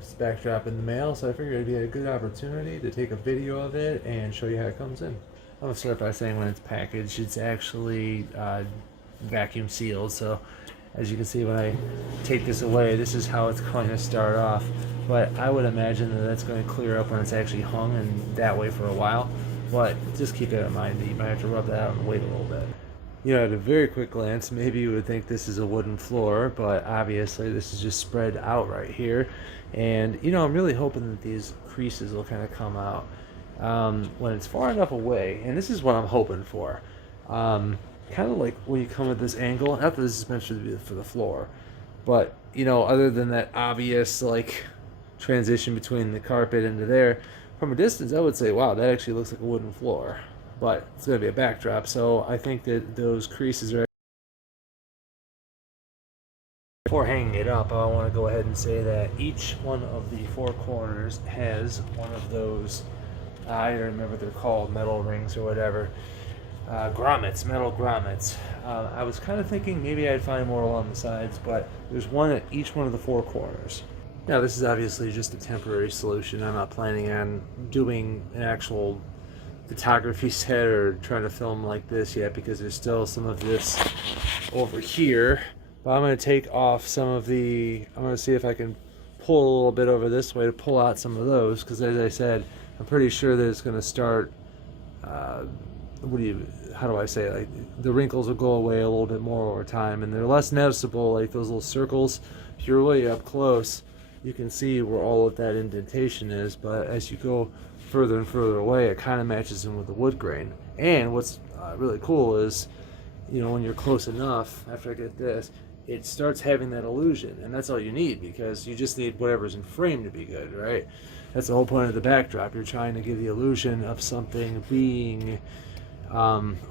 this backdrop in the mail, so I figured it'd be a good opportunity to take a video of it and show you how it comes in. I'm gonna start by saying when it's packaged, it's actually vacuum sealed. So as you can see, when I take this away, this is how it's going to start off. But I would imagine that that's going to clear up when it's actually hung and that way for a while. But just keep that in mind that you might have to rub that out and wait a little bit. You know, at a very quick glance, maybe you would think this is a wooden floor, but obviously this is just spread out right here. And, you know, I'm really hoping that these creases will kind of come out when it's far enough away. And this is what I'm hoping for. Kind of like when you come at this angle, not that this is meant to be for the floor, but, you know, other than that obvious, like, transition between the carpet into there, from a distance, I would say, wow, that actually looks like a wooden floor. But it's going to be a backdrop, so I think that those creases are... Before hanging it up, I want to go ahead and say that each one of the four corners has one of those, I don't remember what they're called, metal rings or whatever, grommets, metal grommets. I was kind of thinking maybe I'd find more along the sides, but there's one at each one of the four corners. Now, this is obviously just a temporary solution. I'm not planning on doing an actual photography set or trying to film like this yet, because there's still some of this over here. But I'm going to take off some of the... I'm going to see if I can pull a little bit over this way to pull out some of those, because as I said, I'm pretty sure that it's going to start... how do I say it? Like, the wrinkles will go away a little bit more over time, and they're less noticeable, like those little circles. If you're really up close, you can see where all of that indentation is, but as you go further and further away, it kind of matches in with the wood grain. And what's really cool is, you know, when you're close enough, after I get this, it starts having that illusion, and that's all you need, because you just need whatever's in frame to be good, right? That's the whole point of the backdrop. You're trying to give the illusion of something being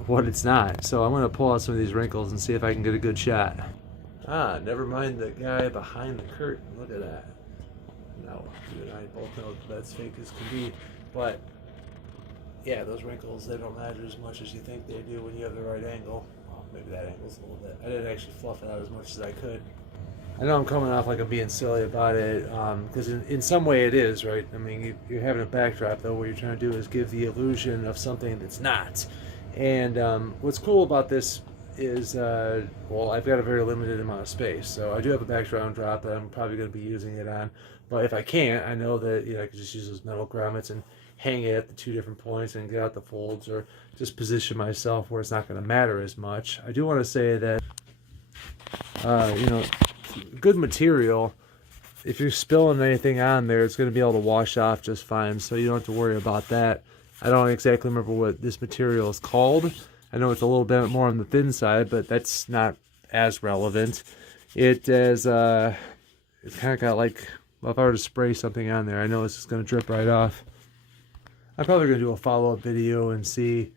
what it's not. So I'm going to pull out some of these wrinkles and see if I can get a good shot. Ah, never mind the guy behind the curtain. Look at that. Now, you and I both know that that's fake as can be. But, yeah, those wrinkles, they don't matter as much as you think they do when you have the right angle. Well, maybe that angle's a little bit. I didn't actually fluff it out as much as I could. I know I'm coming off like I'm being silly about it, because in some way it is, right? I mean, you're having a backdrop, though, what you're trying to do is give the illusion of something that's not. And what's cool about this is, well, I've got a very limited amount of space, so I do have a background drop that I'm probably going to be using it on. But if I can't, I know that, you know, I could just use those metal grommets and hang it at the two different points and get out the folds, or just position myself where it's not going to matter as much. I do want to say that, you know, good material, if you're spilling anything on there, it's going to be able to wash off just fine, so you don't have to worry about that. I don't exactly remember what this material is called. I know it's a little bit more on the thin side, but that's not as relevant. It is, it's kind of got like, well, if I were to spray something on there, I know it's just going to drip right off. I'm probably going to do a follow-up video and see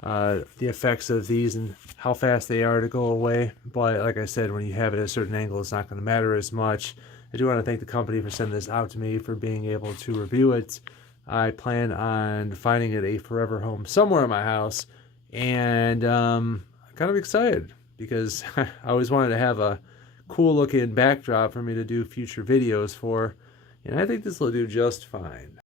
the effects of these and how fast they are to go away. But like I said, when you have it at a certain angle, it's not going to matter as much. I do want to thank the company for sending this out to me, for being able to review it. I plan on finding it a forever home somewhere in my house, and I'm kind of excited because I always wanted to have a cool looking backdrop for me to do future videos for, and I think this will do just fine.